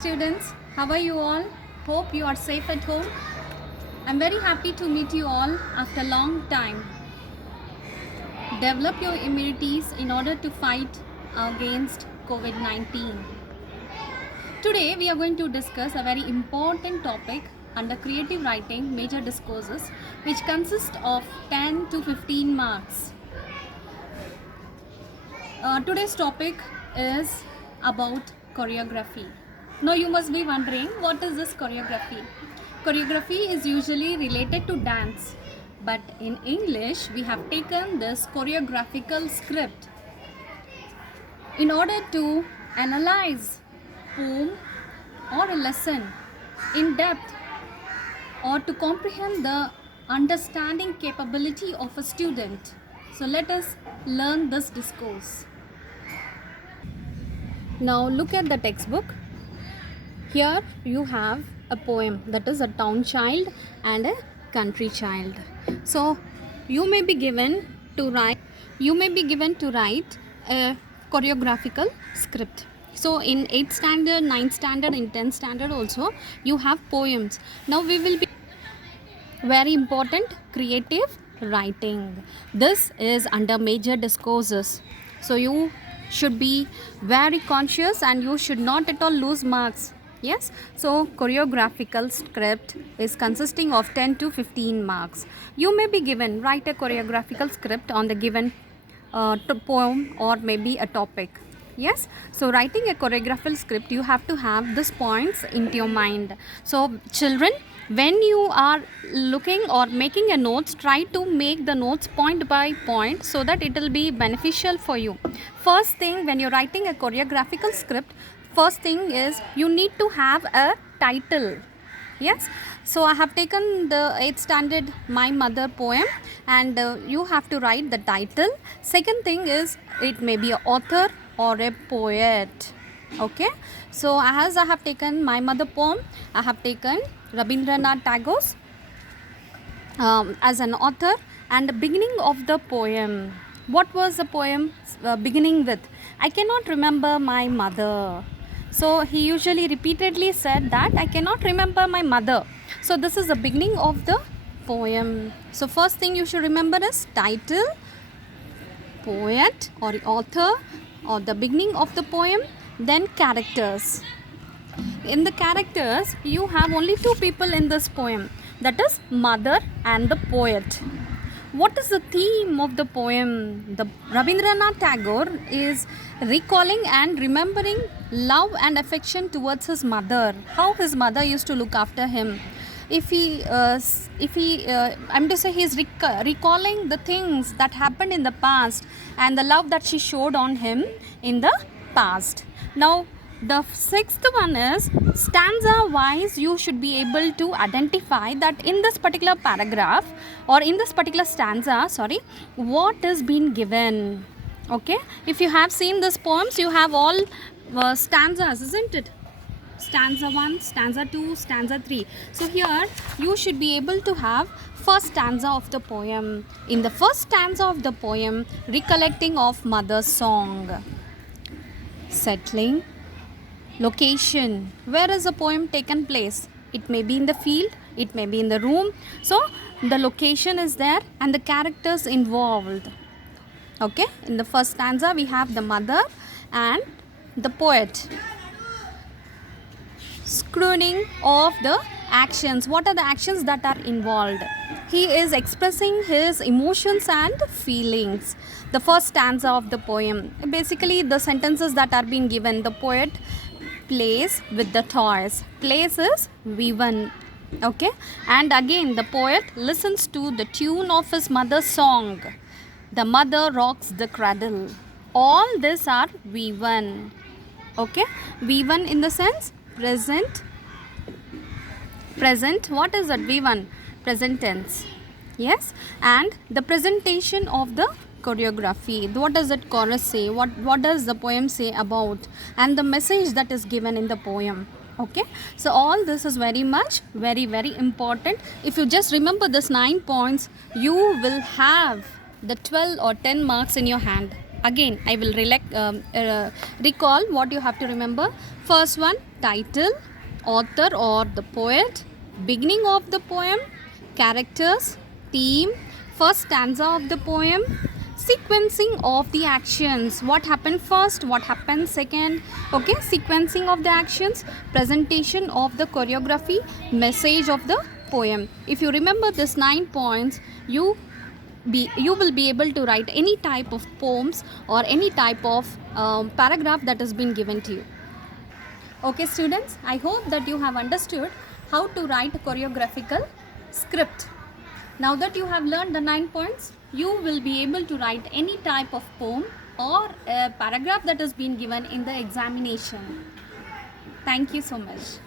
Students, how are you all? Hope you are safe at home. I'm very happy to meet you all after a long time. Develop your immunities in order to fight against COVID-19. Today we are going to discuss a very important topic under creative writing major discourses, which consist of 10 to 15 marks. Today's topic is about choreography. Now you must be wondering, what is this choreography? Choreography is usually related to dance, but in English we have taken this choreographical script in order to analyze poem or a lesson in depth, or to comprehend the understanding capability of a student. So let us learn this discourse. Now look at the textbook. Here you have a poem, that is a town child and a country child. So you may be given to write a choreographical script. So in 8th standard, 9th standard, in 10th standard also you have poems. Now we will be very important creative writing. This is under major discourses. So you should be very conscious and you should not at all lose marks. Yes, so choreographical script is consisting of 10 to 15 marks. You may be given write a choreographical script on the given poem or maybe a topic. Yes, so writing a choreographical script, you have to have these points into your mind. So children, when you are looking or making a notes, try to make the notes point by point so that it will be beneficial for you. First thing, when you're writing a choreographical script, first thing is you need to have a title. Yes, so I have taken the 8th standard My Mother poem, and you have to write the title. Second thing is it may be an author or a poet. Okay, so as I have taken My Mother poem, I have taken Rabindranath Tagore's as an author, and the beginning of the poem. What was the poem beginning with? I cannot remember my mother. So he usually repeatedly said that I cannot remember my mother. So this is the beginning of the poem. So first thing you should remember is title, poet or author, or the beginning of the poem, then characters. In the characters, you have only two people in this poem, that is mother and the poet. What is the theme of the poem? The Rabindranath Tagore is recalling and remembering love and affection towards his mother, how his mother used to look after him. I'm to say, he is recalling the things that happened in the past and the love that she showed on him in the past. Now the sixth one is stanza wise. You should be able to identify that in this particular paragraph or in this particular stanza, what is being given. Okay, if you have seen these poems, you have all stanzas, isn't it? Stanza 1, stanza 2, stanza 3. So here you should be able to have first stanza of the poem. In the first stanza of the poem, recollecting of mother's song. Settling. Location. Where is the poem taken place? It may be in the field, it may be in the room. So the location is there and the characters involved. Okay, in the first stanza we have the mother and the poet. Screening of the actions. What are the actions that are involved? He is expressing his emotions and feelings. The first stanza of the poem, basically the sentences that are being given. The poet plays with the toys. Plays is V1. Okay, and again the poet listens to the tune of his mother's song. The mother rocks the cradle. All these are V1. Okay, V1 in the sense present. What is that? V1, present tense. Yes, and the presentation of the choreography. What does that chorus say? What does the poem say about? And the message that is given in the poem. Okay, so all this is very important. If you just remember this 9 points, you will have the 12 or 10 marks in your hand. Again, I will recall what you have to remember. First one, title, author or the poet, beginning of the poem, characters, theme, first stanza of the poem, sequencing of the actions, what happened first, what happened second, okay, sequencing of the actions, presentation of the choreography, message of the poem. If you remember this 9 points, you will be able to write any type of poems or any type of paragraph that has been given to you. Okay students, I hope that you have understood how to write a choreographical script. Now that you have learned the 9 points, you will be able to write any type of poem or a paragraph that has been given in the examination. Thank you so much.